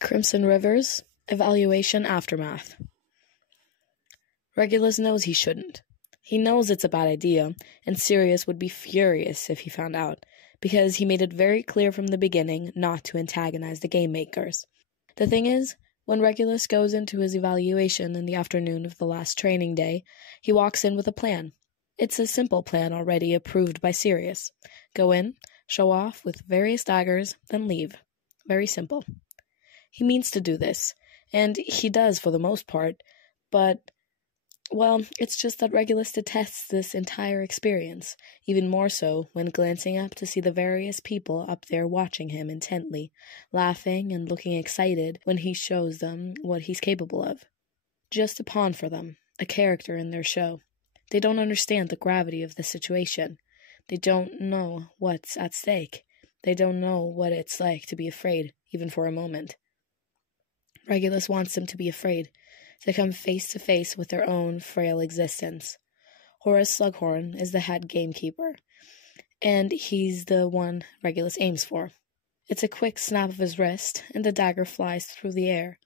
Crimson Rivers, Evaluation Aftermath. Regulus knows he shouldn't. He knows it's a bad idea, and Sirius would be furious if he found out, because he made it very clear from the beginning not to antagonize the game makers. The thing is, when Regulus goes into his evaluation in the afternoon of the last training day, he walks in with a plan. It's a simple plan already approved by Sirius. Go in, show off with various daggers, then leave. Very simple. He means to do this, and he does for the most part, but, well, it's just that Regulus detests this entire experience, even more so when glancing up to see the various people up there watching him intently, laughing and looking excited when he shows them what he's capable of. Just a pawn for them, a character in their show. They don't understand the gravity of the situation. They don't know what's at stake. They don't know what it's like to be afraid, even for a moment. Regulus wants them to be afraid, to come face to face with their own frail existence. Horace Slughorn is the head gamekeeper, and he's the one Regulus aims for. It's a quick snap of his wrist, and the dagger flies through the air,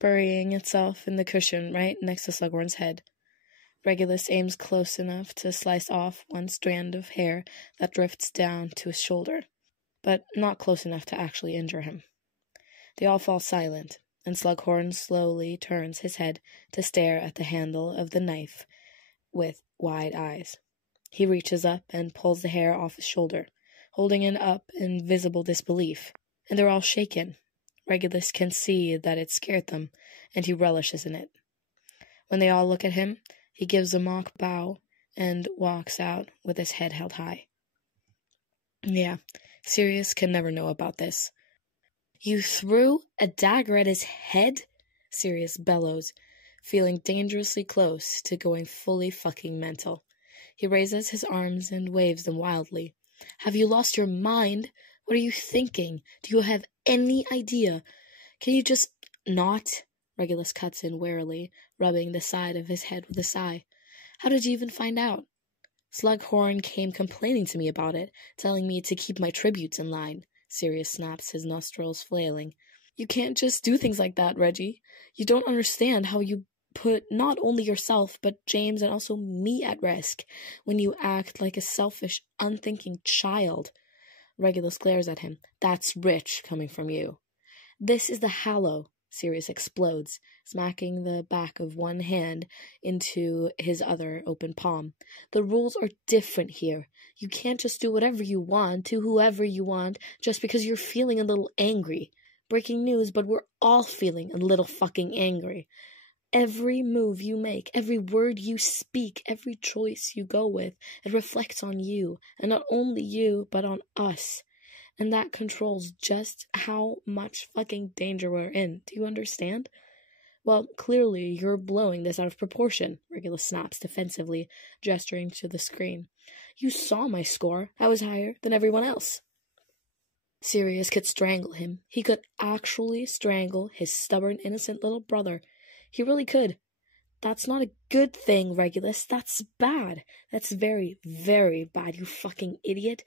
burying itself in the cushion right next to Slughorn's head. Regulus aims close enough to slice off one strand of hair that drifts down to his shoulder, but not close enough to actually injure him. They all fall silent, and Slughorn slowly turns his head to stare at the handle of the knife with wide eyes. He reaches up and pulls the hair off his shoulder, holding it up in visible disbelief, and they're all shaken. Regulus can see that it scared them, and he relishes in it. When they all look at him, he gives a mock bow and walks out with his head held high. Yeah, Sirius can never know about this. "You threw a dagger at his head?" Sirius bellows, feeling dangerously close to going fully fucking mental. He raises his arms and waves them wildly. "Have you lost your mind? What are you thinking? Do you have any idea? Can you just not?" Regulus cuts in warily, rubbing the side of his head with a sigh. "How did you even find out?" "Slughorn came complaining to me about it, telling me to keep my tributes in line." Sirius snaps, his nostrils flailing. "You can't just do things like that, Reggie. You don't understand how you put not only yourself, but James and also me at risk when you act like a selfish, unthinking child." Regulus glares at him. "That's rich coming from you." "This is the Hallow," Sirius explodes, smacking the back of one hand into his other open palm. "The rules are different here. You can't just do whatever you want to whoever you want just because you're feeling a little angry. Breaking news, but we're all feeling a little fucking angry. Every move you make, every word you speak, every choice you go with, it reflects on you, and not only you, but on us. And that controls just how much fucking danger we're in. Do you understand?" "Well, clearly you're blowing this out of proportion," Regulus snaps defensively, gesturing to the screen. "You saw my score. I was higher than everyone else." Sirius could strangle him. He could actually strangle his stubborn, innocent little brother. He really could. "That's not a good thing, Regulus. That's bad. That's very, very bad, you fucking idiot.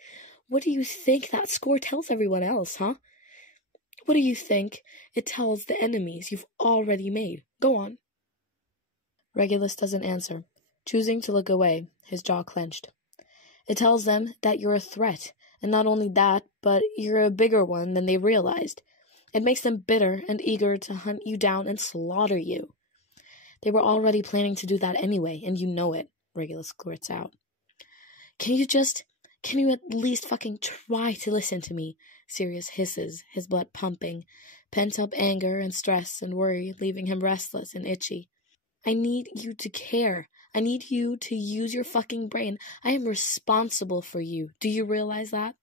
What do you think that score tells everyone else, huh? What do you think it tells the enemies you've already made? Go on." Regulus doesn't answer, choosing to look away, his jaw clenched. "It tells them that you're a threat, and not only that, but you're a bigger one than they realized. It makes them bitter and eager to hunt you down and slaughter you. They were already planning to do that anyway, and you know it," Regulus grits out. Can you at least fucking try to listen to me?" Sirius hisses, his blood pumping, pent-up anger and stress and worry leaving him restless and itchy. "I need you to care. I need you to use your fucking brain. I am responsible for you. Do you realize that?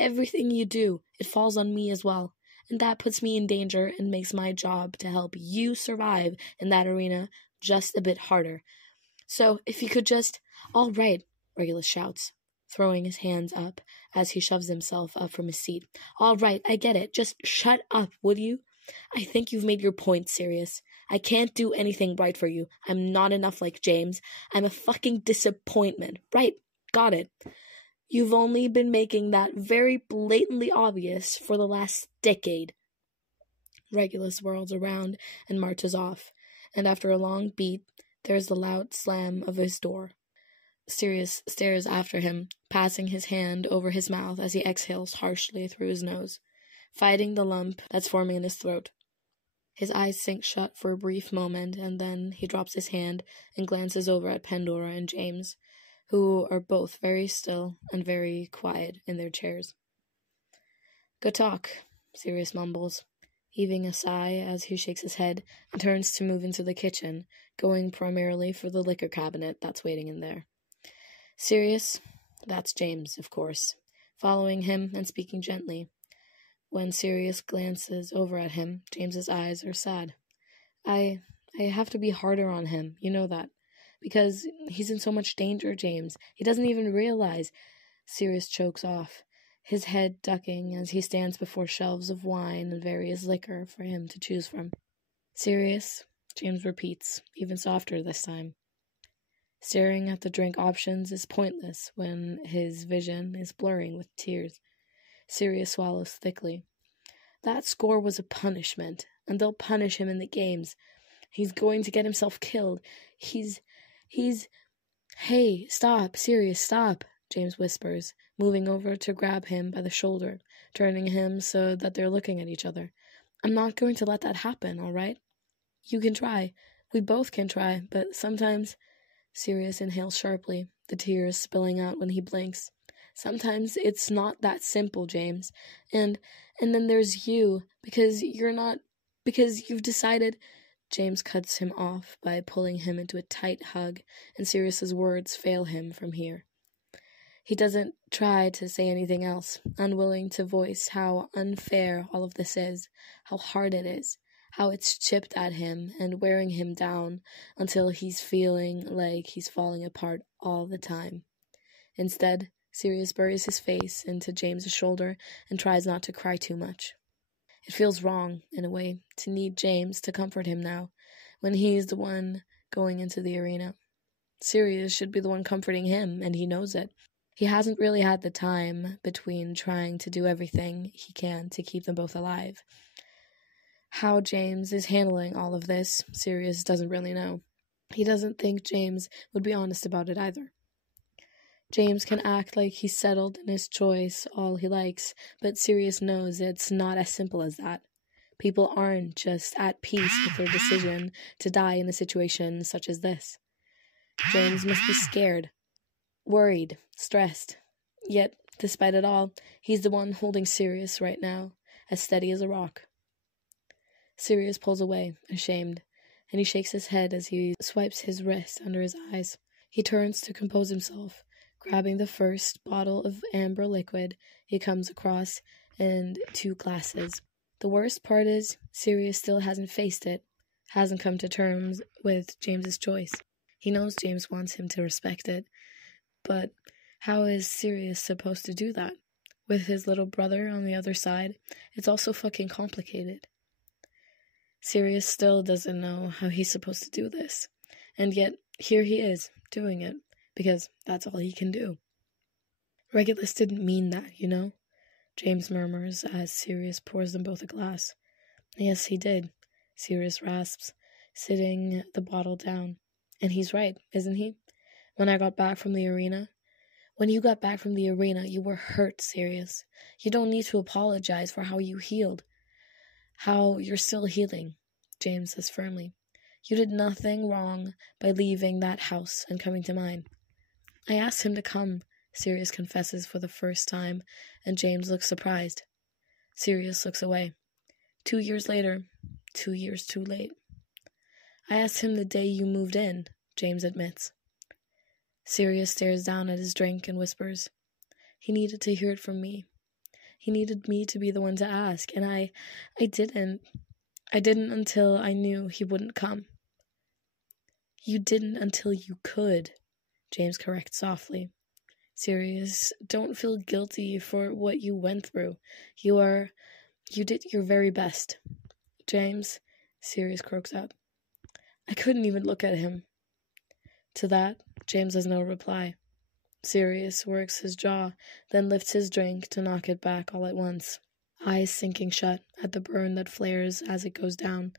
Everything you do, it falls on me as well. And that puts me in danger and makes my job to help you survive in that arena just a bit harder. So, if you could just—" "All right," Regulus shouts, throwing his hands up as he shoves himself up from his seat. "All right, I get it. Just shut up, would you? I think you've made your point, Sirius. I can't do anything right for you. I'm not enough like James. I'm a fucking disappointment. Right, got it. You've only been making that very blatantly obvious for the last decade." Regulus whirls around and marches off, and after a long beat, there's the loud slam of his door. Sirius stares after him, passing his hand over his mouth as he exhales harshly through his nose, fighting the lump that's forming in his throat. His eyes sink shut for a brief moment, and then he drops his hand and glances over at Pandora and James, who are both very still and very quiet in their chairs. "Good talk," Sirius mumbles, heaving a sigh as he shakes his head and turns to move into the kitchen, going primarily for the liquor cabinet that's waiting in there. Sirius, that's James, of course, following him and speaking gently. When Sirius glances over at him, James's eyes are sad. I have to be harder on him, you know that. Because he's in so much danger, James. He doesn't even realize. Sirius chokes off, his head ducking as he stands before shelves of wine and various liquor for him to choose from. "Sirius," James repeats, even softer this time. Staring at the drink options is pointless when his vision is blurring with tears. Sirius swallows thickly. That score was a punishment, and they'll punish him in the games. He's going to get himself killed. He's... "Hey, stop, Sirius, stop," James whispers, moving over to grab him by the shoulder, turning him so that they're looking at each other. "I'm not going to let that happen, all right? You can try. We both can try, but sometimes..." Sirius inhales sharply, the tears spilling out when he blinks. "Sometimes it's not that simple, James. And then there's you, because you've decided..." James cuts him off by pulling him into a tight hug, and Sirius's words fail him from here. He doesn't try to say anything else, unwilling to voice how unfair all of this is, how hard it is, how it's chipped at him and wearing him down until he's feeling like he's falling apart all the time. Instead, Sirius buries his face into James's shoulder and tries not to cry too much. It feels wrong, in a way, to need James to comfort him now, when he's the one going into the arena. Sirius should be the one comforting him, and he knows it. He hasn't really had the time between trying to do everything he can to keep them both alive. How James is handling all of this, Sirius doesn't really know. He doesn't think James would be honest about it either. James can act like he's settled in his choice all he likes, but Sirius knows it's not as simple as that. People aren't just at peace with their decision to die in a situation such as this. James must be scared, worried, stressed. Yet, despite it all, he's the one holding Sirius right now, as steady as a rock. Sirius pulls away, ashamed, and he shakes his head as he swipes his wrist under his eyes. He turns to compose himself, grabbing the first bottle of amber liquid he comes across and 2 glasses. The worst part is, Sirius still hasn't faced it, hasn't come to terms with James's choice. He knows James wants him to respect it, but how is Sirius supposed to do that? With his little brother on the other side, it's all so fucking complicated. Sirius still doesn't know how he's supposed to do this, and yet here he is, doing it. Because that's all he can do. "Regulus didn't mean that, you know?" James murmurs as Sirius pours them both a glass. "Yes, he did," Sirius rasps, sitting the bottle down. "And he's right, isn't he? When I got back from the arena..." "When you got back from the arena, you were hurt, Sirius. You don't need to apologize for how you healed. How you're still healing," James says firmly. "You did nothing wrong by leaving that house and coming to mine." "I asked him to come," Sirius confesses for the first time, and James looks surprised. Sirius looks away. 2 years later, 2 years too late. "I asked him the day you moved in," James admits. Sirius stares down at his drink and whispers, "He needed to hear it from me. He needed me to be the one to ask, and I didn't. I didn't until I knew he wouldn't come." "You didn't until you could," James corrects softly. "Sirius, don't feel guilty for what you went through. You did your very best." "James," Sirius croaks out. "I couldn't even look at him." To that, James has no reply. Sirius works his jaw, then lifts his drink to knock it back all at once. eyes sinking shut at the burn that flares as it goes down.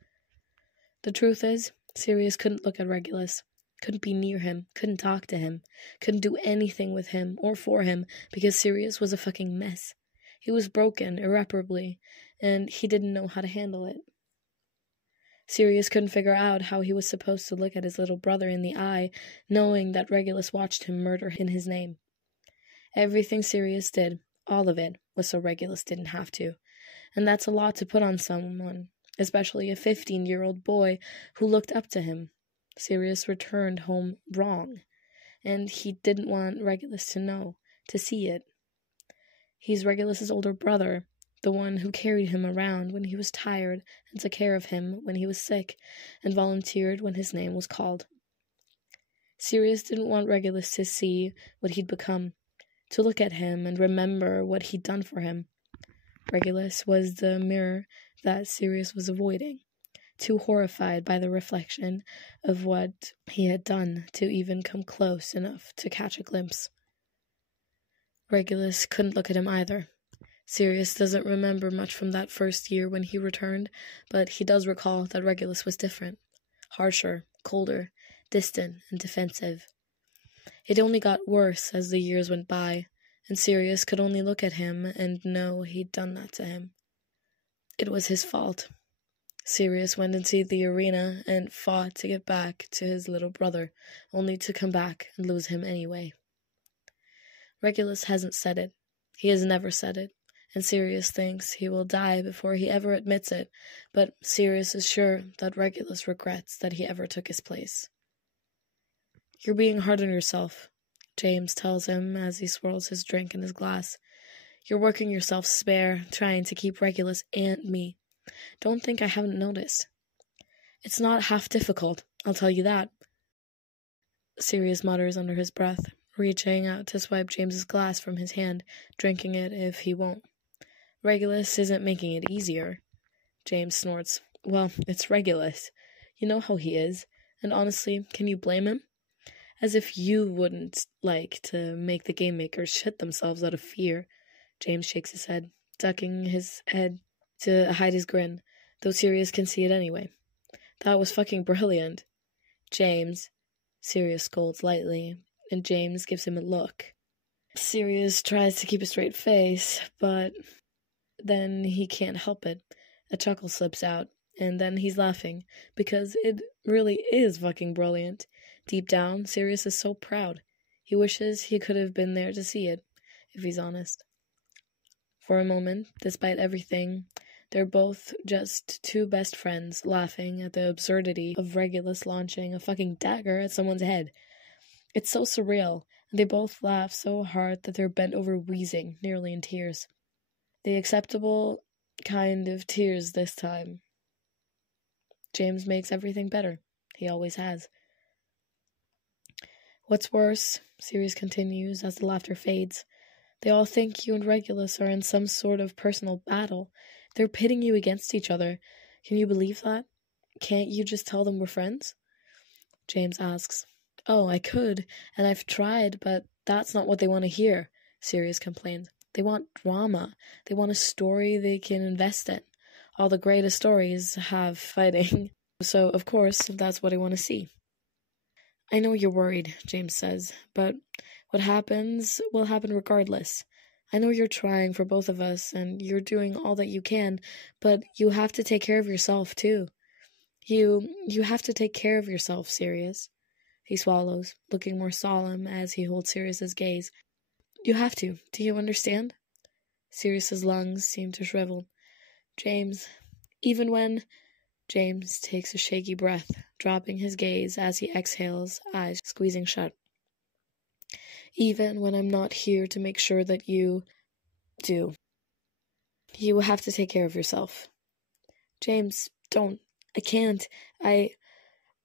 The truth is, Sirius couldn't look at Regulus, couldn't be near him, couldn't talk to him, couldn't do anything with him or for him because Sirius was a fucking mess. He was broken irreparably, and he didn't know how to handle it. Sirius couldn't figure out how he was supposed to look at his little brother in the eye, knowing that Regulus watched him murder in his name. Everything Sirius did, all of it, was so Regulus didn't have to. And that's a lot to put on someone, especially a 15-year-old boy who looked up to him. Sirius returned home wrong, and he didn't want Regulus to know, to see it. He's Regulus's older brother, the one who carried him around when he was tired and took care of him when he was sick and volunteered when his name was called. Sirius didn't want Regulus to see what he'd become, to look at him and remember what he'd done for him. Regulus was the mirror that Sirius was avoiding, too horrified by the reflection of what he had done to even come close enough to catch a glimpse. Regulus couldn't look at him either. Sirius doesn't remember much from that first year when he returned, but he does recall that Regulus was different, harsher, colder, distant, and defensive. It only got worse as the years went by, and Sirius could only look at him and know he'd done that to him. It was his fault. Sirius went into the arena and fought to get back to his little brother, only to come back and lose him anyway. Regulus hasn't said it. He has never said it, and Sirius thinks he will die before he ever admits it, but Sirius is sure that Regulus regrets that he ever took his place. "You're being hard on yourself," James tells him as he swirls his drink in his glass. "You're working yourself spare, trying to keep Regulus and me. Don't think I haven't noticed. It's not half difficult, I'll tell you that," Sirius mutters under his breath, reaching out to swipe James's glass from his hand, drinking it if he won't. "Regulus isn't making it easier." James snorts. "Well, it's Regulus. You know how he is, and honestly, can you blame him? As if you wouldn't like to make the game makers shit themselves out of fear." James shakes his head, ducking his head to hide his grin, though Sirius can see it anyway. "That was fucking brilliant." "James," Sirius scolds lightly, and James gives him a look. Sirius tries to keep a straight face, but then he can't help it. A chuckle slips out, and then he's laughing, because it really is fucking brilliant. Deep down, Sirius is so proud. He wishes he could have been there to see it, if he's honest. For a moment, despite everything, they're both just two best friends laughing at the absurdity of Regulus launching a fucking dagger at someone's head. It's so surreal, and they both laugh so hard that they're bent over wheezing, nearly in tears. The acceptable kind of tears this time. James makes everything better. He always has. "What's worse," Sirius continues as the laughter fades, "they all think you and Regulus are in some sort of personal battle. They're pitting you against each other. Can you believe that? Can't you just tell them we're friends?" James asks. "Oh, I could, and I've tried, but that's not what they want to hear," Sirius complains. "They want drama. They want a story they can invest in. All the greatest stories have fighting. So, of course, that's what I want to see." "I know you're worried," James says, "but what happens will happen regardless. I know you're trying for both of us, and you're doing all that you can, but you have to take care of yourself, too. You have to take care of yourself, Sirius." He swallows, looking more solemn as he holds Sirius's gaze. "You have to. Do you understand?" Sirius's lungs seem to shrivel. "James, even when—" James takes a shaky breath, dropping his gaze as he exhales, eyes squeezing shut. "Even when I'm not here to make sure that you do. You have to take care of yourself." "James, don't. I can't.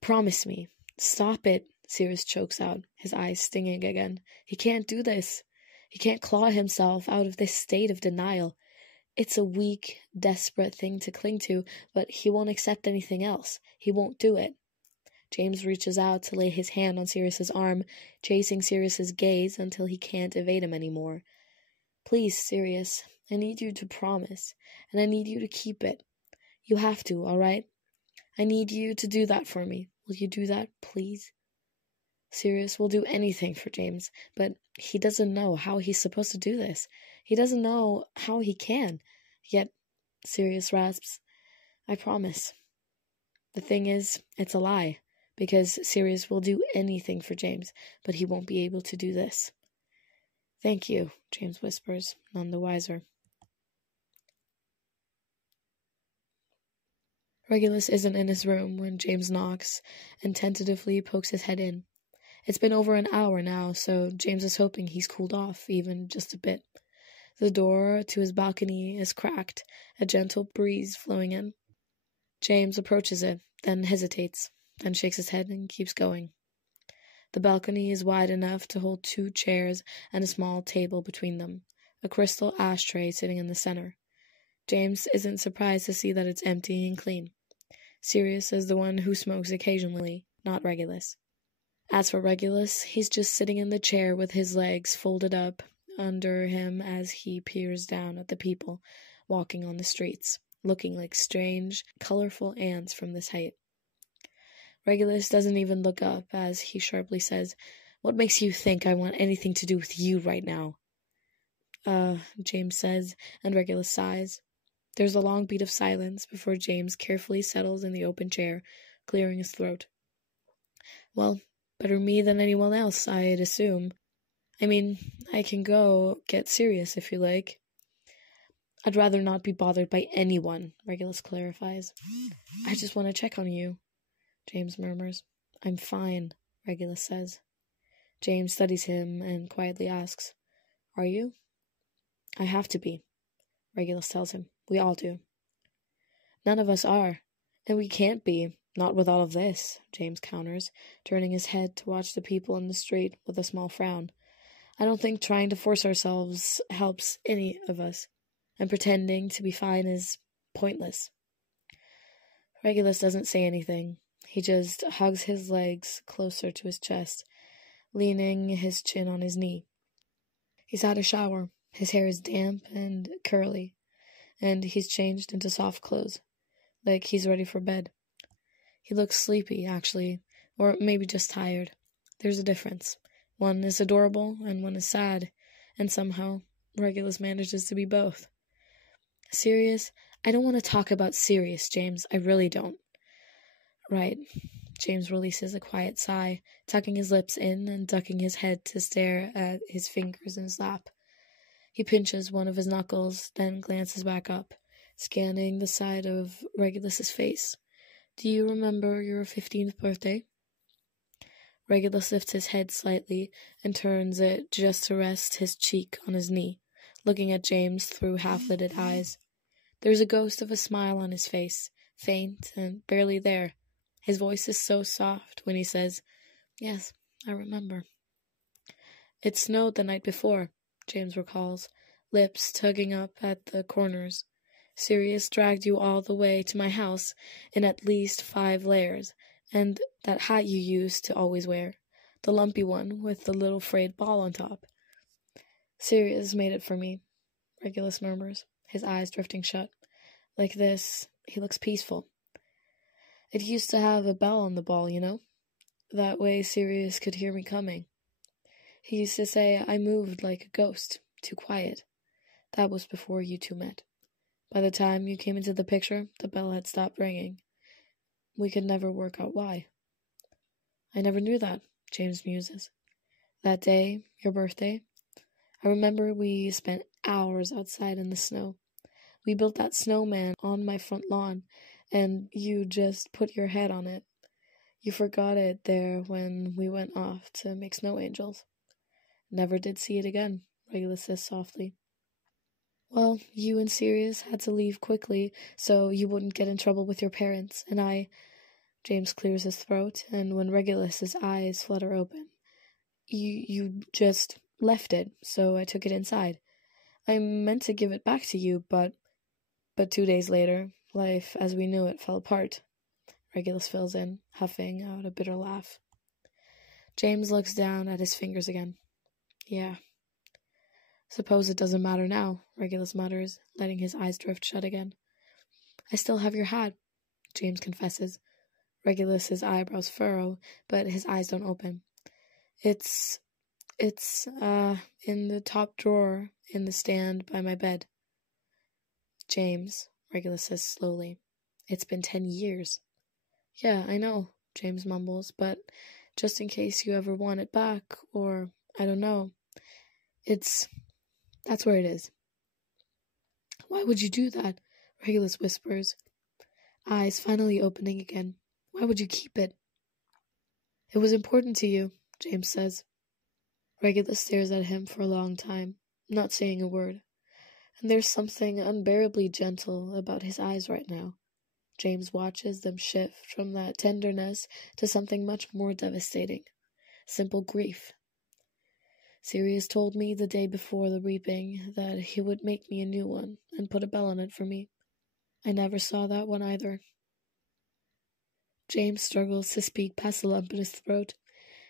Promise me. Stop it," Sirius chokes out, his eyes stinging again. "He can't do this. He can't claw himself out of this state of denial. It's a weak, desperate thing to cling to, but he won't accept anything else. He won't do it." James reaches out to lay his hand on Sirius's arm, chasing Sirius's gaze until he can't evade him anymore. "Please, Sirius, I need you to promise, and I need you to keep it. You have to, all right? I need you to do that for me. Will you do that, please? Sirius will do anything for James, but he doesn't know how he's supposed to do this. He doesn't know how he can. Yet, Sirius rasps, I promise. The thing is, it's a lie, because Sirius will do anything for James, but he won't be able to do this. Thank you, James whispers, none the wiser. Regulus isn't in his room when James knocks and tentatively pokes his head in. It's been over an hour now, so James is hoping he's cooled off even just a bit. The door to his balcony is cracked, a gentle breeze flowing in. James approaches it, then hesitates, then shakes his head and keeps going. The balcony is wide enough to hold 2 chairs and a small table between them, a crystal ashtray sitting in the center. James isn't surprised to see that it's empty and clean. Sirius is the one who smokes occasionally, not Regulus. As for Regulus, he's just sitting in the chair with his legs folded up under him as he peers down at the people walking on the streets, looking like strange, colorful ants from this height. Regulus doesn't even look up as he sharply says, "What makes you think I want anything to do with you right now?" James says, and Regulus sighs. There's a long beat of silence before James carefully settles in the open chair, clearing his throat. Well, better me than anyone else, I'd assume. I mean, I can go get Sirius if you like. I'd rather not be bothered by anyone, Regulus clarifies. I just want to check on you, James murmurs. I'm fine, Regulus says. James studies him and quietly asks, Are you? I have to be, Regulus tells him. We all do. None of us are, and we can't be, not with all of this, James counters, turning his head to watch the people in the street with a small frown. I don't think trying to force ourselves helps any of us, and pretending to be fine is pointless. Regulus doesn't say anything. He just hugs his legs closer to his chest, leaning his chin on his knee. He's had a shower. His hair is damp and curly, and he's changed into soft clothes, like he's ready for bed. He looks sleepy, actually, or maybe just tired. There's a difference. One is adorable, and one is sad, and somehow Regulus manages to be both. Sirius? I don't want to talk about Sirius, James. I really don't. Right. James releases a quiet sigh, tucking his lips in and ducking his head to stare at his fingers in his lap. He pinches one of his knuckles, then glances back up, scanning the side of Regulus's face. Do you remember your 15th birthday? Regulus lifts his head slightly and turns it just to rest his cheek on his knee, looking at James through half-lidded eyes. There's a ghost of a smile on his face, faint and barely there. His voice is so soft when he says, Yes, I remember. It snowed the night before, James recalls, lips tugging up at the corners. Sirius dragged you all the way to my house in at least 5 layers, and that hat you used to always wear, the lumpy one with the little frayed ball on top. Sirius made it for me, Regulus murmurs, his eyes drifting shut. Like this, he looks peaceful. It used to have a bell on the ball, you know? That way Sirius could hear me coming. He used to say I moved like a ghost, too quiet. That was before you two met. By the time you came into the picture, the bell had stopped ringing. We could never work out why. I never knew that, James muses. That day, your birthday, I remember we spent hours outside in the snow. We built that snowman on my front lawn, and you just put your head on it. You forgot it there when we went off to make snow angels. Never did see it again, Regulus says softly. Well, you and Sirius had to leave quickly so you wouldn't get in trouble with your parents, and I... James clears his throat, and when Regulus's eyes flutter open. You just left it, so I took it inside. I meant to give it back to you, but 2 days later, life as we knew it fell apart. Regulus fills in, huffing out a bitter laugh. James looks down at his fingers again. Yeah. Suppose it doesn't matter now, Regulus mutters, letting his eyes drift shut again. I still have your hat, James confesses. Regulus's eyebrows furrow, but his eyes don't open. It's in the top drawer in the stand by my bed. James, Regulus says slowly, it's been 10 years. Yeah, I know, James mumbles, but just in case you ever want it back, or, I don't know, that's where it is. Why would you do that? Regulus whispers, eyes finally opening again. Why would you keep it? It was important to you, James says. Regulus stares at him for a long time, not saying a word, and there's something unbearably gentle about his eyes right now. James watches them shift from that tenderness to something much more devastating, simple grief. Sirius told me the day before the reaping that he would make me a new one and put a bell on it for me. I never saw that one either. James struggles to speak past the lump in his throat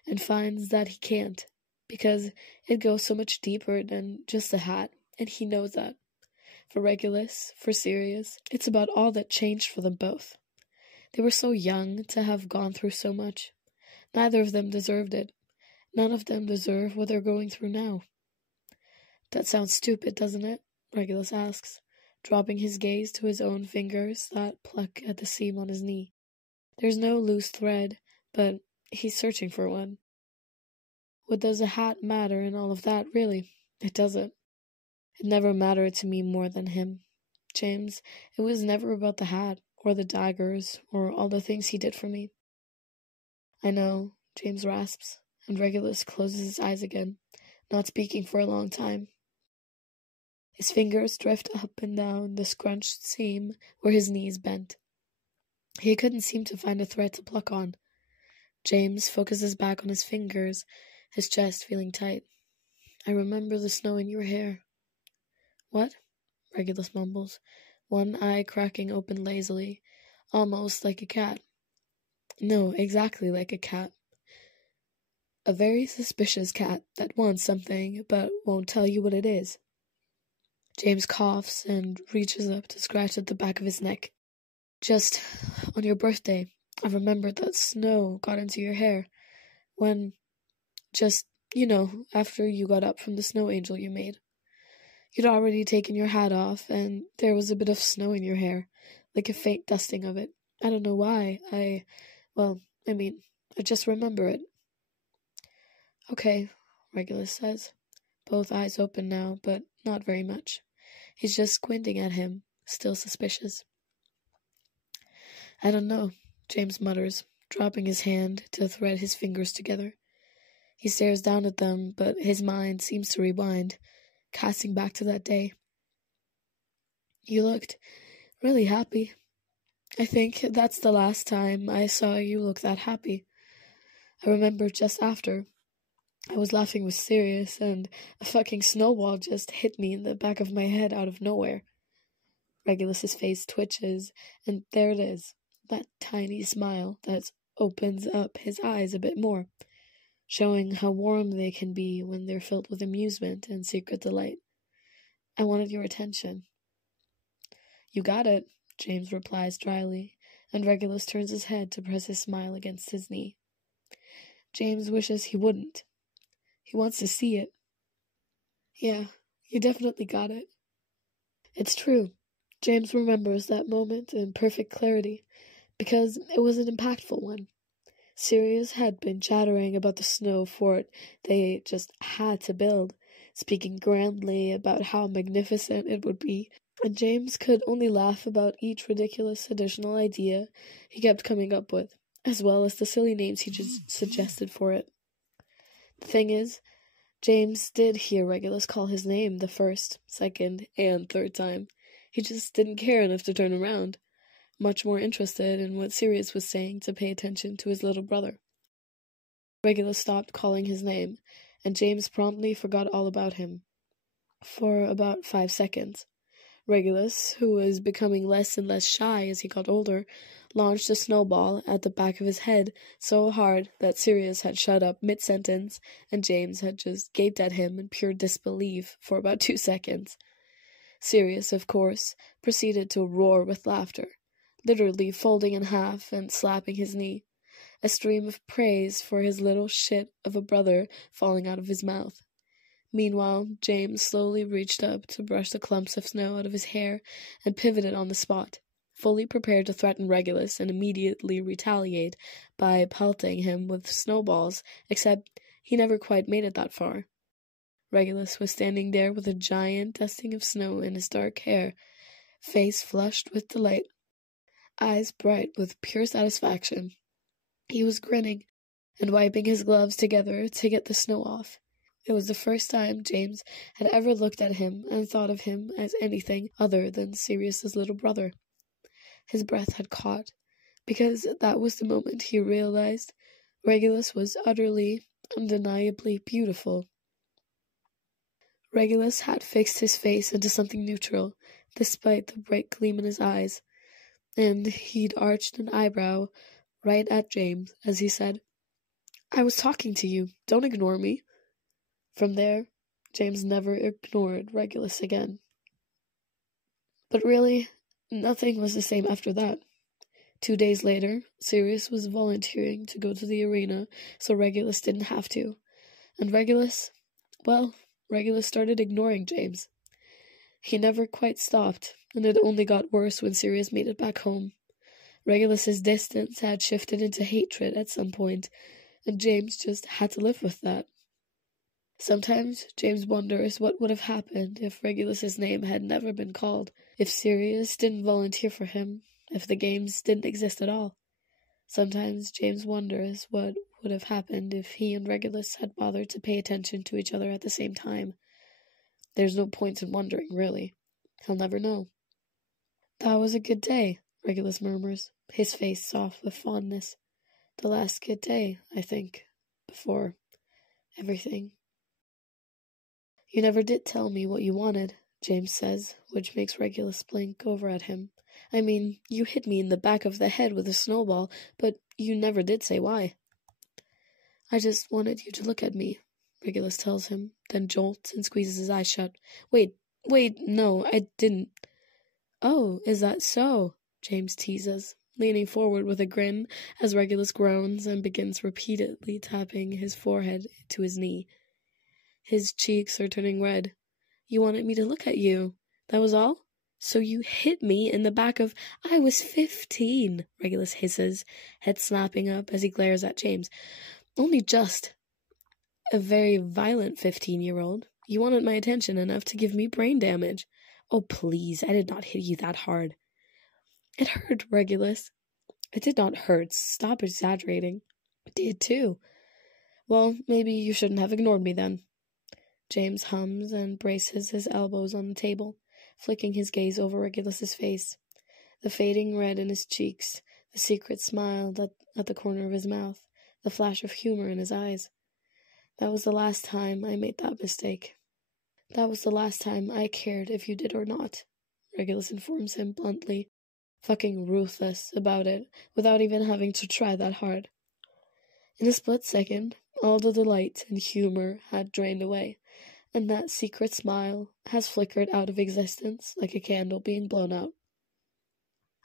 and finds that he can't, because it goes so much deeper than just a hat, and he knows that. For Regulus, for Sirius, it's about all that changed for them both. They were so young to have gone through so much. Neither of them deserved it. None of them deserve what they're going through now. That sounds stupid, doesn't it? Regulus asks, dropping his gaze to his own fingers that pluck at the seam on his knee. There's no loose thread, but he's searching for one. What does a hat matter in all of that, really? It doesn't. It never mattered to me more than him. James, it was never about the hat, or the daggers, or all the things he did for me. I know, James rasps, and Regulus closes his eyes again, not speaking for a long time. His fingers drift up and down the scrunched seam where his knees bent. He couldn't seem to find a thread to pluck on. James focuses back on his fingers, his chest feeling tight. I remember the snow in your hair. What? Regulus mumbles, one eye cracking open lazily, almost like a cat. No, exactly like a cat. A very suspicious cat that wants something but won't tell you what it is. James coughs and reaches up to scratch at the back of his neck. Just on your birthday, I remembered that snow got into your hair when, after you got up from the snow angel you made. You'd already taken your hat off, and there was a bit of snow in your hair, like a faint dusting of it. I don't know why. I just remember it. Okay, Regulus says, both eyes open now, but not very much. He's just squinting at him, still suspicious. I don't know, James mutters, dropping his hand to thread his fingers together. He stares down at them, but his mind seems to rewind, casting back to that day. You looked really happy. I think that's the last time I saw you look that happy. I remember just after. I was laughing with Sirius, and a fucking snowball just hit me in the back of my head out of nowhere. Regulus's face twitches, and there it is, that tiny smile that opens up his eyes a bit more, showing how warm they can be when they're filled with amusement and secret delight. I wanted your attention. You got it, James replies dryly, and Regulus turns his head to press his smile against his knee. James wishes he wouldn't. He wants to see it. Yeah, you definitely got it. It's true. James remembers that moment in perfect clarity, because it was an impactful one. Sirius had been chattering about the snow fort they just had to build, speaking grandly about how magnificent it would be, and James could only laugh about each ridiculous additional idea he kept coming up with, as well as the silly names he just suggested for it. The thing is, James did hear Regulus call his name the first, second, and third time. He just didn't care enough to turn around, much more interested in what Sirius was saying to pay attention to his little brother. Regulus stopped calling his name, and James promptly forgot all about him. For about 5 seconds. Regulus, who was becoming less and less shy as he got older, launched a snowball at the back of his head so hard that Sirius had shut up mid-sentence, and James had just gaped at him in pure disbelief for about 2 seconds. Sirius, of course, proceeded to roar with laughter, literally folding in half and slapping his knee, a stream of praise for his little shit of a brother falling out of his mouth. Meanwhile, James slowly reached up to brush the clumps of snow out of his hair and pivoted on the spot, fully prepared to threaten Regulus and immediately retaliate by pelting him with snowballs, except he never quite made it that far. Regulus was standing there with a giant dusting of snow in his dark hair, face flushed with delight, eyes bright with pure satisfaction. He was grinning and wiping his gloves together to get the snow off. It was the first time James had ever looked at him and thought of him as anything other than Sirius's little brother. His breath had caught, because that was the moment he realized Regulus was utterly, undeniably beautiful. Regulus had fixed his face into something neutral, despite the bright gleam in his eyes, and he'd arched an eyebrow right at James as he said, "I was talking to you. Don't ignore me." From there, James never ignored Regulus again. But really, nothing was the same after that. 2 days later, Sirius was volunteering to go to the arena so Regulus didn't have to. And Regulus started ignoring James. He never quite stopped, and it only got worse when Sirius made it back home. Regulus's distance had shifted into hatred at some point, and James just had to live with that. Sometimes James wonders what would have happened if Regulus's name had never been called, if Sirius didn't volunteer for him, if the games didn't exist at all. Sometimes James wonders what would have happened if he and Regulus had bothered to pay attention to each other at the same time. There's no point in wondering, really. He'll never know. "That was a good day," Regulus murmurs, his face soft with fondness. "The last good day, I think, before everything." "You never did tell me what you wanted," James says, which makes Regulus blink over at him. "I mean, you hit me in the back of the head with a snowball, but you never did say why." "I just wanted you to look at me," Regulus tells him, then jolts and squeezes his eyes shut. Wait, no, I didn't." "Oh, is that so?" James teases, leaning forward with a grin as Regulus groans and begins repeatedly tapping his forehead to his knee. His cheeks are turning red. "You wanted me to look at you. That was all? So you hit me in the back of—" "I was 15, Regulus hisses, head snapping up as he glares at James. "Only just. A very violent 15-year-old. You wanted my attention enough to give me brain damage." "Oh, please, I did not hit you that hard." "It hurt, Regulus." "It did not hurt. Stop exaggerating." "It did, too." "Well, maybe you shouldn't have ignored me then." James hums and braces his elbows on the table, flicking his gaze over Regulus's face. The fading red in his cheeks, the secret smile at the corner of his mouth, the flash of humor in his eyes. "That was the last time I made that mistake. That was the last time I cared if you did or not," Regulus informs him bluntly, fucking ruthless about it, without even having to try that hard. In a split second, all the delight and humor had drained away, and that secret smile has flickered out of existence like a candle being blown out.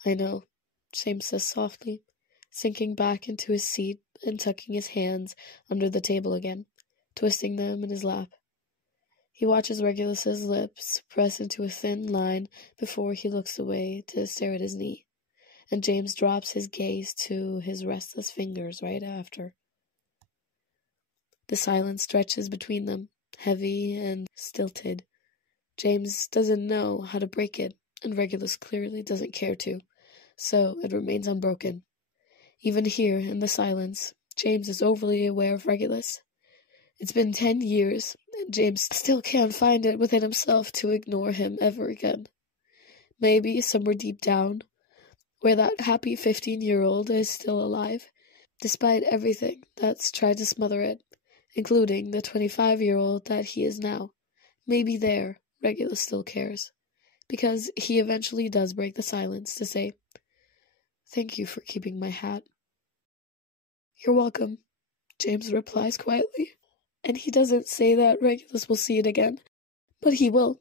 "I know," James says softly, sinking back into his seat and tucking his hands under the table again, twisting them in his lap. He watches Regulus's lips press into a thin line before he looks away to stare at his knee, and James drops his gaze to his restless fingers right after. The silence stretches between them, heavy and stilted. James doesn't know how to break it, and Regulus clearly doesn't care to, so it remains unbroken. Even here, in the silence, James is overly aware of Regulus. It's been 10 years, and James still can't find it within himself to ignore him ever again. Maybe somewhere deep down, where that happy 15-year-old is still alive, despite everything that's tried to smother it, including the 25-year-old that he is now. Maybe there, Regulus still cares. because he eventually does break the silence to say, "Thank you for keeping my hat." "You're welcome," James replies quietly. And he doesn't say that Regulus will see it again, but he will.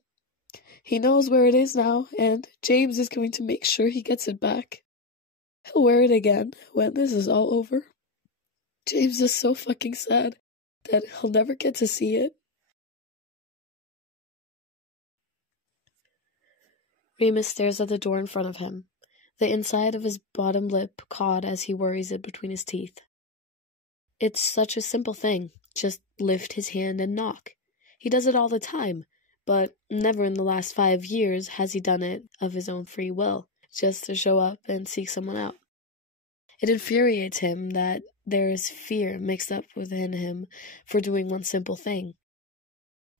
He knows where it is now, and James is going to make sure he gets it back. He'll wear it again when this is all over. James is so fucking sad that he'll never get to see it. Remus stares at the door in front of him, the inside of his bottom lip caught as he worries it between his teeth. It's such a simple thing, just lift his hand and knock. He does it all the time, but never in the last 5 years has he done it of his own free will, just to show up and seek someone out. It infuriates him that there is fear mixed up within him for doing one simple thing.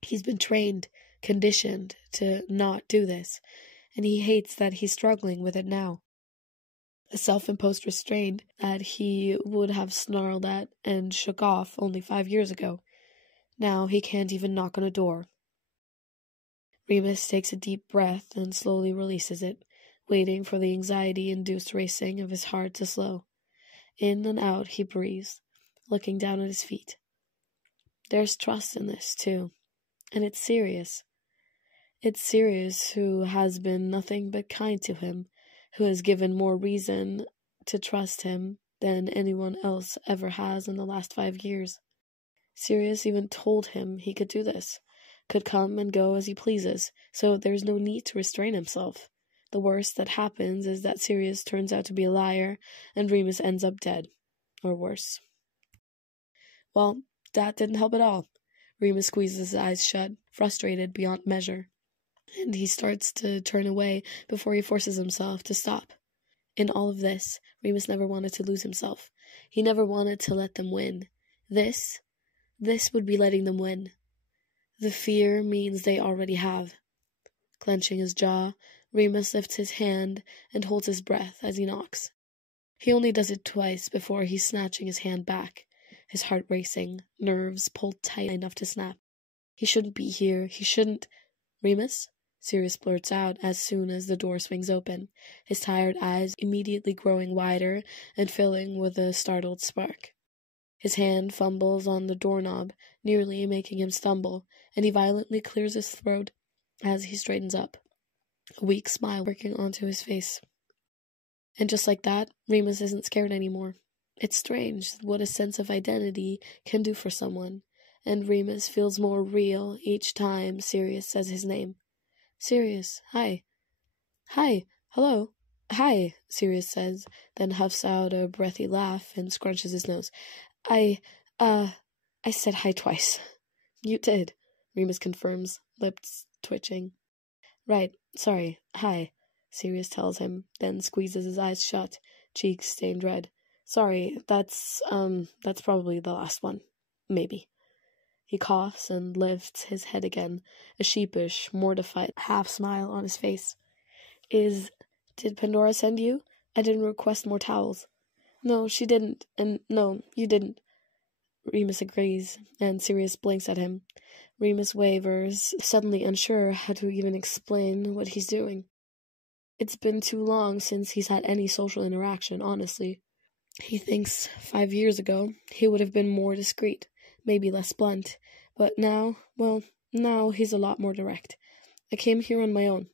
He's been trained, conditioned to not do this, and he hates that he's struggling with it now. A self-imposed restraint that he would have snarled at and shook off only 5 years ago. Now he can't even knock on a door. Remus takes a deep breath and slowly releases it, waiting for the anxiety-induced racing of his heart to slow. In and out he breathes, looking down at his feet. There's trust in this, too, and it's Sirius. It's Sirius who has been nothing but kind to him, who has given more reason to trust him than anyone else ever has in the last 5 years. Sirius even told him he could do this, could come and go as he pleases, so there's no need to restrain himself. The worst that happens is that Sirius turns out to be a liar, and Remus ends up dead. Or worse. Well, that didn't help at all. Remus squeezes his eyes shut, frustrated beyond measure, and he starts to turn away before he forces himself to stop. In all of this, Remus never wanted to lose himself. He never wanted to let them win. This would be letting them win. The fear means they already have. Clenching his jaw, Remus lifts his hand and holds his breath as he knocks. He only does it twice before he's snatching his hand back, his heart racing, nerves pulled tight enough to snap. He shouldn't be here. He shouldn't. "Remus?" Sirius blurts out as soon as the door swings open, his tired eyes immediately growing wider and filling with a startled spark. His hand fumbles on the doorknob, nearly making him stumble, and he violently clears his throat as he straightens up, a weak smile working onto his face. And just like that, Remus isn't scared anymore. It's strange what a sense of identity can do for someone, and Remus feels more real each time Sirius says his name. "Sirius, hi." "Hi, hello, hi," Sirius says, then huffs out a breathy laugh and scrunches his nose. I said hi twice." "You did," Remus confirms, lips twitching. "Right, sorry, hi," Sirius tells him, then squeezes his eyes shut, cheeks stained red. "Sorry, that's probably the last one. Maybe." He coughs and lifts his head again, a sheepish, mortified half-smile on his face. Did Pandora send you? I didn't request more towels." "No, she didn't, and no, you didn't." Remus agrees, and Sirius blinks at him. Remus wavers, suddenly unsure how to even explain what he's doing. It's been too long since he's had any social interaction, honestly. He thinks 5 years ago he would have been more discreet, maybe less blunt, but now he's a lot more direct. "I came here on my own."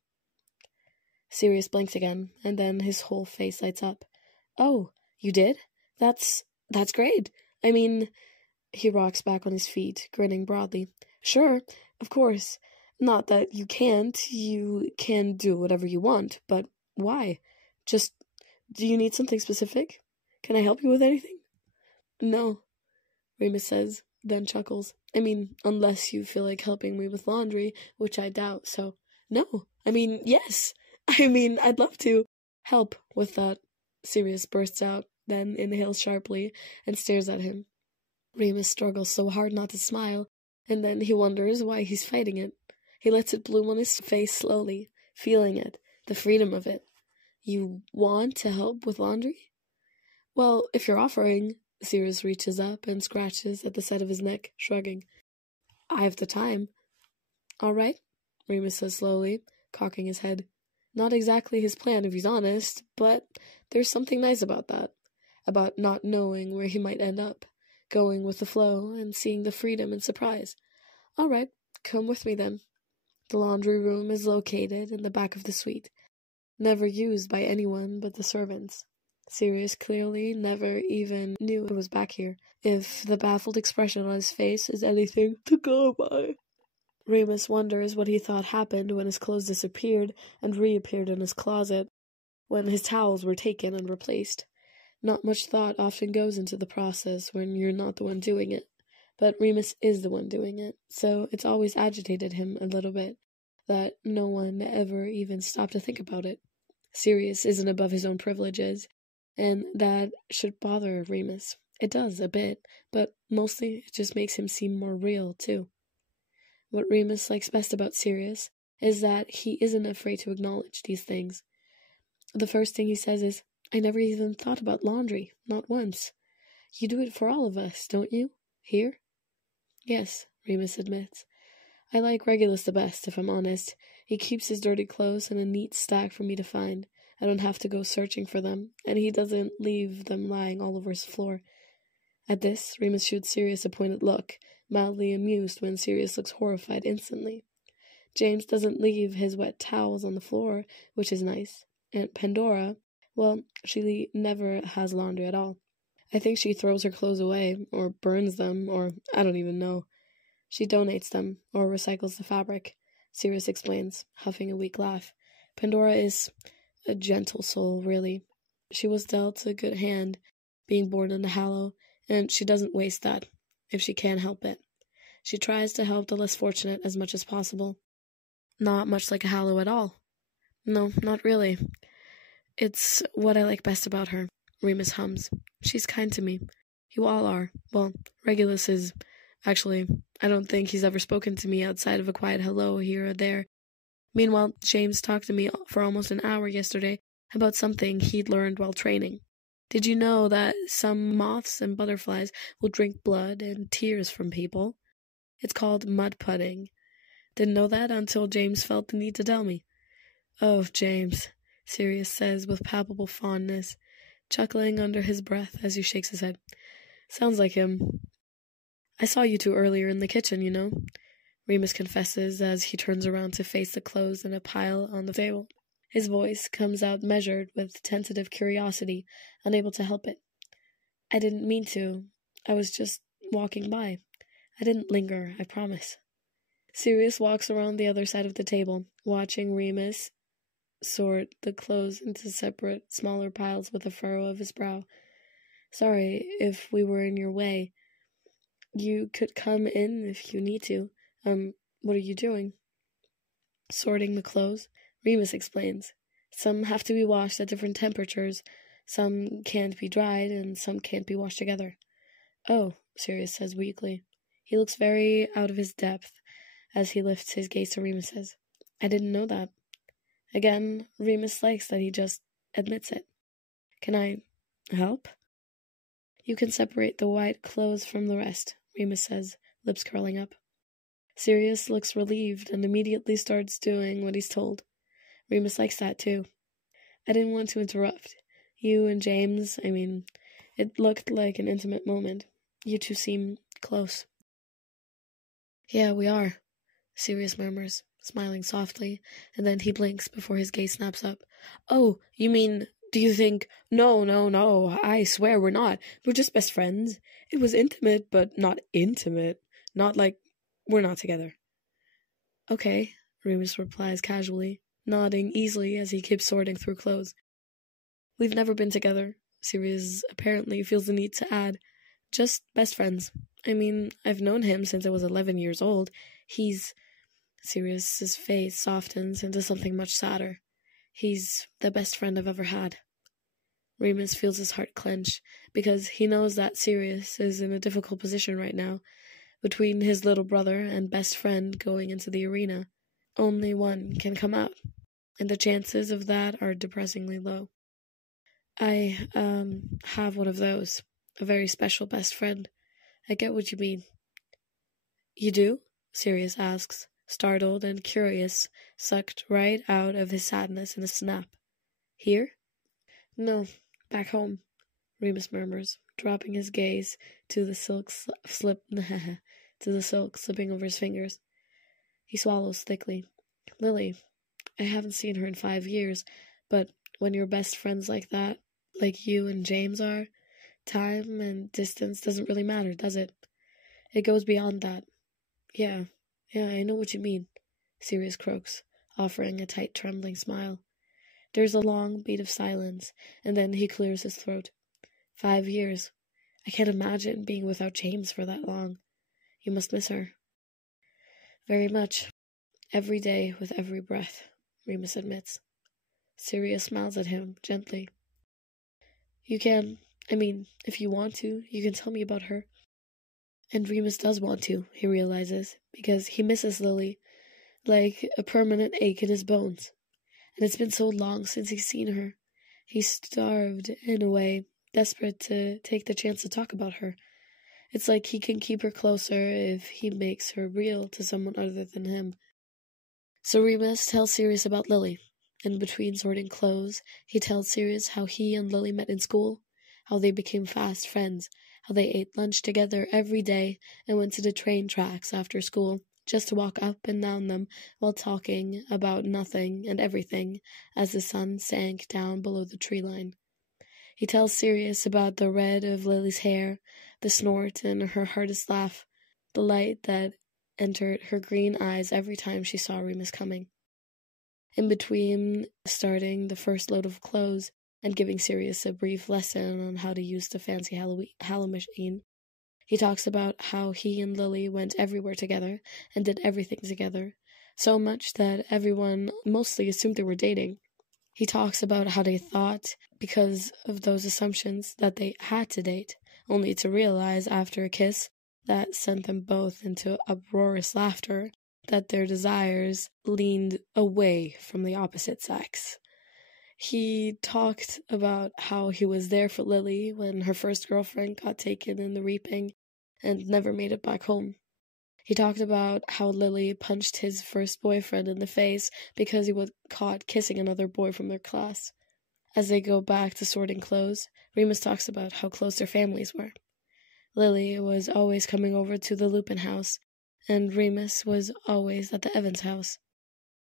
Sirius blinks again, and then his whole face lights up. "Oh, you did? That's great. I mean..." He rocks back on his feet, grinning broadly. "Sure, of course. Not that you can't. You can do whatever you want, but why? Just, do you need something specific? Can I help you with anything?" "No," Remus says, then chuckles. "I mean, unless you feel like helping me with laundry, which I doubt, so no. I mean, yes. I mean, I'd love to help with that." Sirius bursts out, then inhales sharply and stares at him. Remus struggles so hard not to smile, and then he wonders why he's fighting it. He lets it bloom on his face slowly, feeling it, the freedom of it. "You want to help with laundry?" "Well, if you're offering..." Sirius reaches up and scratches at the side of his neck, shrugging. "I have the time." "All right," Remus says slowly, cocking his head. Not exactly his plan, if he's honest, but there's something nice about that. About not knowing where he might end up, going with the flow, and seeing the freedom and surprise. All right, come with me then. The laundry room is located in the back of the suite, never used by anyone but the servants. Sirius clearly never even knew it was back here, if the baffled expression on his face is anything to go by. Remus wonders what he thought happened when his clothes disappeared and reappeared in his closet, when his towels were taken and replaced. Not much thought often goes into the process when you're not the one doing it, but Remus is the one doing it, so it's always agitated him a little bit that no one ever even stopped to think about it. Sirius isn't above his own privileges, and that should bother Remus. It does, a bit, but mostly it just makes him seem more real, too. What Remus likes best about Sirius is that he isn't afraid to acknowledge these things. The first thing he says is, I never even thought about laundry, not once. You do it for all of us, don't you? Here? Yes, Remus admits. I like Regulus the best, if I'm honest. He keeps his dirty clothes in a neat stack for me to find. I don't have to go searching for them, and he doesn't leave them lying all over his floor. At this, Remus shoots Sirius a pointed look, mildly amused when Sirius looks horrified instantly. James doesn't leave his wet towels on the floor, which is nice. And Pandora, well, she never has laundry at all. I think she throws her clothes away, or burns them, or I don't even know. She donates them, or recycles the fabric, Sirius explains, huffing a weak laugh. Pandora is a gentle soul, really. She was dealt a good hand, being born in the Hallow, and she doesn't waste that, if she can help it. She tries to help the less fortunate as much as possible. Not much like a Hallow at all. No, not really. It's what I like best about her, Remus hums. She's kind to me. You all are. Well, Regulus is. Actually, I don't think he's ever spoken to me outside of a quiet hello here or there. Meanwhile, James talked to me for almost an hour yesterday about something he'd learned while training. Did you know that some moths and butterflies will drink blood and tears from people? It's called mud pudding. Didn't know that until James felt the need to tell me. Oh, James, Sirius says with palpable fondness, chuckling under his breath as he shakes his head. Sounds like him. I saw you two earlier in the kitchen, you know, Remus confesses as he turns around to face the clothes in a pile on the table. His voice comes out measured with tentative curiosity, unable to help it. I didn't mean to. I was just walking by. I didn't linger, I promise. Sirius walks around the other side of the table, watching Remus sort the clothes into separate, smaller piles with a furrow of his brow. Sorry if we were in your way. You could come in if you need to. What are you doing? Sorting the clothes, Remus explains. Some have to be washed at different temperatures. Some can't be dried, and some can't be washed together. Oh, Sirius says weakly. He looks very out of his depth as he lifts his gaze to Remus's. I didn't know that. Again, Remus likes that he just admits it. Can I help? You can separate the white clothes from the rest, Remus says, lips curling up. Sirius looks relieved and immediately starts doing what he's told. Remus likes that too. I didn't want to interrupt. You and James, it looked like an intimate moment. You two seem close. Yeah, we are, Sirius murmurs, smiling softly, and then he blinks before his gaze snaps up. Oh, you mean, do you think... No, I swear we're not. We're just best friends. It was intimate, but not intimate. Not like we're not together. Okay, Remus replies casually, nodding easily as he keeps sorting through clothes. We've never been together, Sirius apparently feels the need to add. Just best friends. I've known him since I was 11 years old. Sirius's face softens into something much sadder. He's the best friend I've ever had. Remus feels his heart clench, because he knows that Sirius is in a difficult position right now, between his little brother and best friend going into the arena. Only one can come out, and the chances of that are depressingly low. I, have one of those, a very special best friend. I get what you mean. You do? Sirius asks, startled and curious, sucked right out of his sadness in a snap. Here? No, back home, Remus murmurs, dropping his gaze to the silk slipping over his fingers. He swallows thickly. Lily, I haven't seen her in 5 years, but when you're best friends like that, like you and James are, time and distance doesn't really matter, does it? It goes beyond that. Yeah, I know what you mean, Sirius croaks, offering a tight, trembling smile. There's a long beat of silence, and then he clears his throat. 5 years. I can't imagine being without James for that long. You must miss her. Very much. Every day with every breath, Remus admits. Sirius smiles at him gently. You can, if you want to, you can tell me about her. And Remus does want to, he realizes, because he misses Lily, like a permanent ache in his bones. And it's been so long since he's seen her. He's starved, in a way, desperate to take the chance to talk about her. It's like he can keep her closer if he makes her real to someone other than him. So Remus tells Sirius about Lily. In between sorting clothes, he tells Sirius how he and Lily met in school, how they became fast friends, how they ate lunch together every day and went to the train tracks after school, just to walk up and down them while talking about nothing and everything as the sun sank down below the tree line. He tells Sirius about the red of Lily's hair, the snort and her hardest laugh, the light that entered her green eyes every time she saw Remus coming. In between starting the first load of clothes and giving Sirius a brief lesson on how to use the fancy Hallow machine, he talks about how he and Lily went everywhere together and did everything together, so much that everyone mostly assumed they were dating. He talks about how they thought, because of those assumptions, that they had to date, only to realize after a kiss that sent them both into uproarious laughter that their desires leaned away from the opposite sex. He talked about how he was there for Lily when her first girlfriend got taken in the reaping and never made it back home. He talked about how Lily punched his first boyfriend in the face because he was caught kissing another boy from their class. As they go back to sorting clothes, Remus talks about how close their families were. Lily was always coming over to the Lupin house, and Remus was always at the Evans house.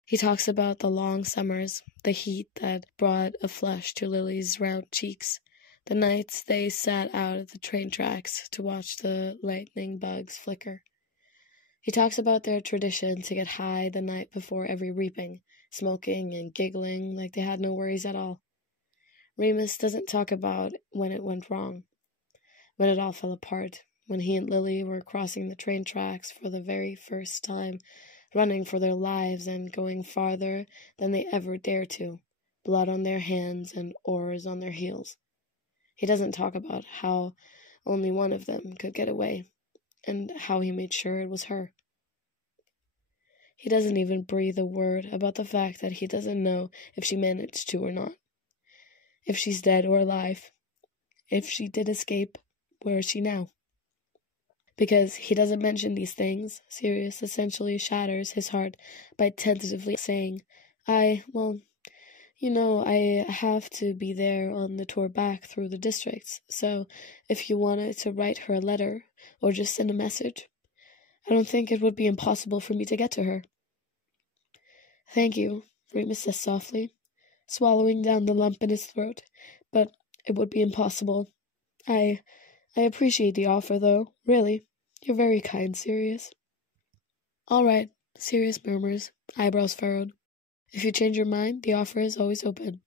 He talks about the long summers, the heat that brought a flush to Lily's round cheeks, the nights they sat out at the train tracks to watch the lightning bugs flicker. He talks about their tradition to get high the night before every reaping, smoking and giggling like they had no worries at all. Remus doesn't talk about when it went wrong, when it all fell apart, when he and Lily were crossing the train tracks for the very first time, running for their lives and going farther than they ever dared to, blood on their hands and oars on their heels. He doesn't talk about how only one of them could get away, and how he made sure it was her. He doesn't even breathe a word about the fact that he doesn't know if she managed to or not, if she's dead or alive. If she did escape, where is she now? Because he doesn't mention these things, Sirius essentially shatters his heart by tentatively saying, I have to be there on the tour back through the districts, so if you wanted to write her a letter or just send a message, I don't think it would be impossible for me to get to her. Thank you, Remus says softly, swallowing down the lump in his throat, but it would be impossible. I appreciate the offer, though, really. You're very kind, Sirius. All right, Sirius murmurs, eyebrows furrowed. If you change your mind, the offer is always open.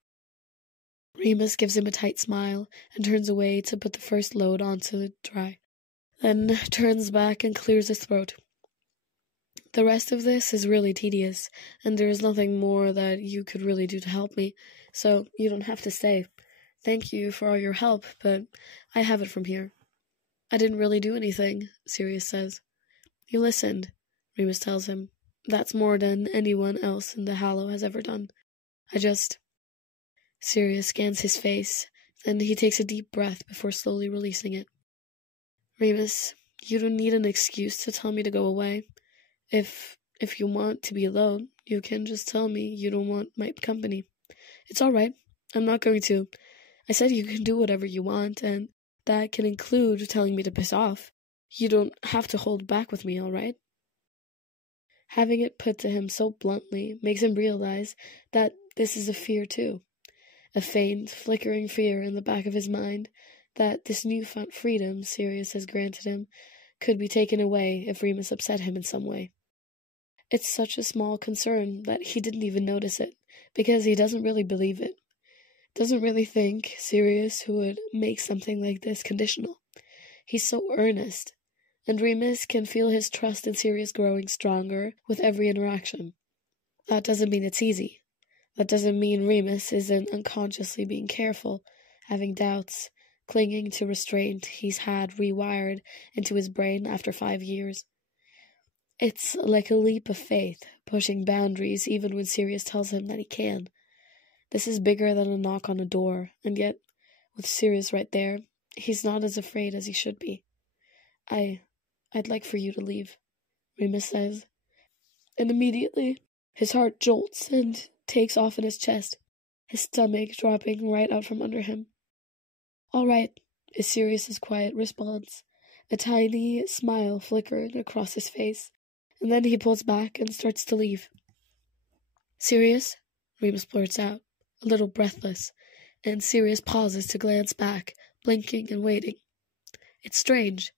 Remus gives him a tight smile and turns away to put the first load onto the dry, then turns back and clears his throat. The rest of this is really tedious, and there is nothing more that you could really do to help me, so you don't have to stay. Thank you for all your help, but I have it from here. I didn't really do anything, Sirius says. You listened, Remus tells him. That's more than anyone else in the Hallow has ever done. Sirius scans his face, then he takes a deep breath before slowly releasing it. Remus, you don't need an excuse to tell me to go away. If if you want to be alone, you can just tell me you don't want my company. It's all right. I'm not going to. I said you can do whatever you want, and that can include telling me to piss off. You don't have to hold back with me, all right? Having it put to him so bluntly makes him realize that this is a fear too. A faint, flickering fear in the back of his mind that this newfound freedom Sirius has granted him could be taken away if Remus upset him in some way. It's such a small concern that he didn't even notice it, because he doesn't really believe it. Doesn't really think Sirius would make something like this conditional. He's so earnest, and Remus can feel his trust in Sirius growing stronger with every interaction. That doesn't mean it's easy. That doesn't mean Remus isn't unconsciously being careful, having doubts, clinging to restraint he's had rewired into his brain after 5 years. It's like a leap of faith, pushing boundaries even when Sirius tells him that he can. This is bigger than a knock on a door, and yet, with Sirius right there, he's not as afraid as he should be. I'd like for you to leave, Remus says, and immediately his heart jolts and takes off in his chest, his stomach dropping right out from under him. All right, is Sirius's quiet response, a tiny smile flickering across his face, and then he pulls back and starts to leave. Sirius? Remus blurts out, a little breathless, and Sirius pauses to glance back, blinking and waiting. It's strange.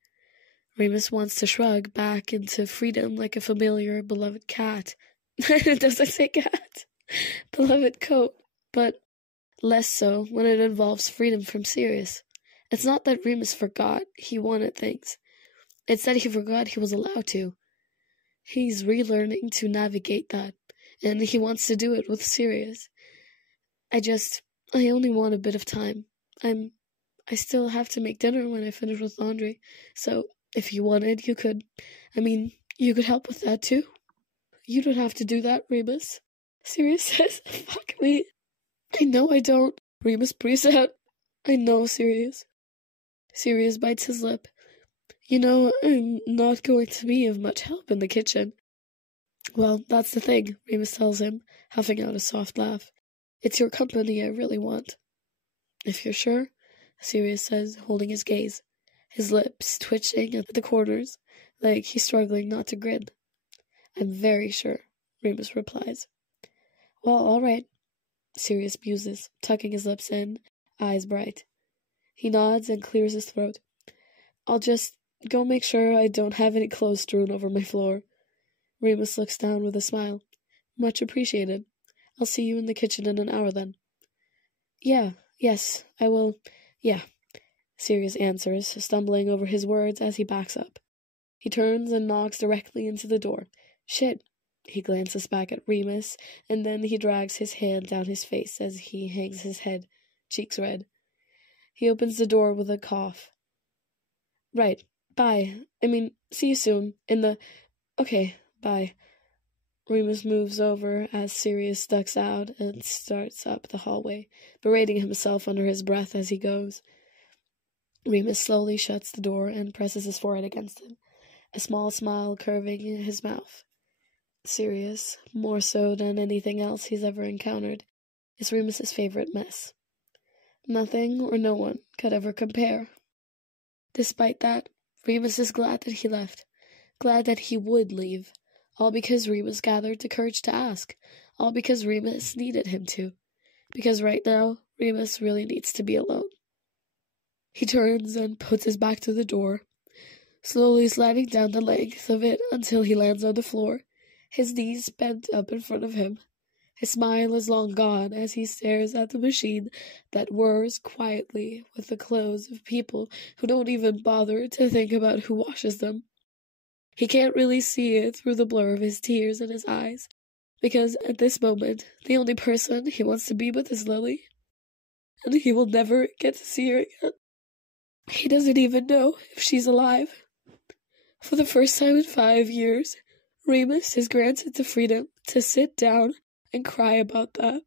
Remus wants to shrug back into freedom like a familiar, beloved cat. It doesn't say cat. Beloved coat, but less so when it involves freedom from Sirius. It's not that Remus forgot he wanted things. It's that he forgot he was allowed to. He's relearning to navigate that, and he wants to do it with Sirius. I only want a bit of time. I still have to make dinner when I finish with laundry, so if you wanted, you could help with that too. You don't have to do that, Remus. Sirius says, fuck me. I know I don't. Remus breathes out. I know, Sirius. Sirius bites his lip. You know, I'm not going to be of much help in the kitchen. Well, that's the thing, Remus tells him, huffing out a soft laugh. It's your company I really want. If you're sure, Sirius says, holding his gaze, his lips twitching at the corners, like he's struggling not to grin. I'm very sure, Remus replies. Well, all right, Sirius muses, tucking his lips in, eyes bright. He nods and clears his throat. I'll just go make sure I don't have any clothes strewn over my floor. Remus looks down with a smile. Much appreciated. I'll see you in the kitchen in an hour then. Yes, I will. Yeah, Sirius answers, stumbling over his words as he backs up. He turns and knocks directly into the door. Shit. He glances back at Remus, and then he drags his hand down his face as he hangs his head, cheeks red. He opens the door with a cough. Right, bye. See you soon. Okay, bye. Remus moves over as Sirius ducks out and starts up the hallway, berating himself under his breath as he goes. Remus slowly shuts the door and presses his forehead against it, a small smile curving in his mouth. Sirius, more so than anything else he's ever encountered, is Remus's favorite mess. Nothing or no one could ever compare. Despite that, Remus is glad that he left, glad that he would leave, all because Remus gathered the courage to ask, all because Remus needed him to, because right now, Remus really needs to be alone. He turns and puts his back to the door, slowly sliding down the length of it until he lands on the floor, his knees bent up in front of him. His smile is long gone as he stares at the machine that whirs quietly with the clothes of people who don't even bother to think about who washes them. He can't really see it through the blur of his tears in his eyes, because at this moment, the only person he wants to be with is Lily, and he will never get to see her again. He doesn't even know if she's alive. For the first time in 5 years, Remus is granted the freedom to sit down and cry about that.